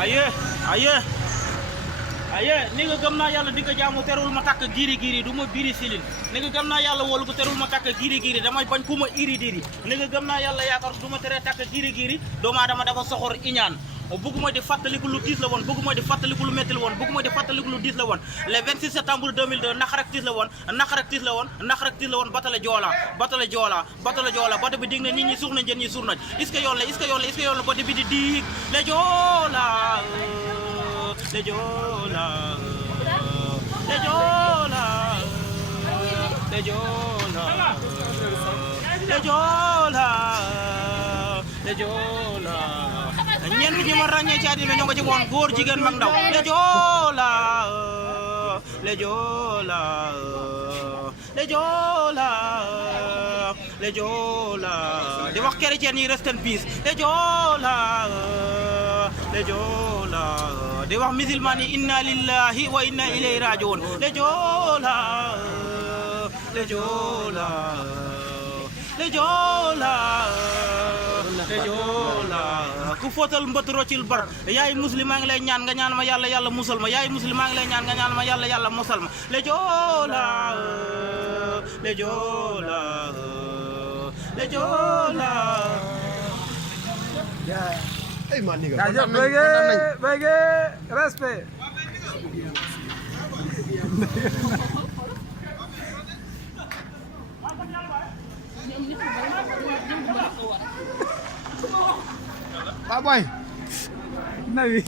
aye aye aye ni nga gëm naa yàlla di ko jaamu terul ma takk giri du ma biri silin ni nga gëm naa yàlla wóolu ko terul ma takk giri damay bañ ku ma iri diri ni nga gëm naa yàlla yaakaar du ma teree takk giri doomu aadama dafa soxor iñaan bëgguma di fàttaliku lu tiis la woon bëgguma di fàttaliku lu métti la woon bëgguma di fàttaliku lu diis la woon le 26 septembre 2002 naxarak tiis la woon batale joola bato bi dig na nit ñi suux nañ jën ñi suur nañ est-ce que yoon la bato bi di diig le joola le joola le joola le joola le joola le joola ñenn ñi ma ràññee ci àddina ñoo nga ci woon góor jigéen mag ndaw le joola le joola le joola le joola di wax chrétien yi rest in peace le joola le joola di wax musulman yi inna lillahi wa inna ilayhi rajiun le joola le joola le joola le joola ku fóotal mbët roccil bar yaay muslim maa ngi lay ñaan nga ñaan ma yàlla musal ma yaay muslim maa ngi lay ñaan nga ñaan ma yàlla musal ma le joola le joola le joola ay man niga bëgge respect Baboy Nabi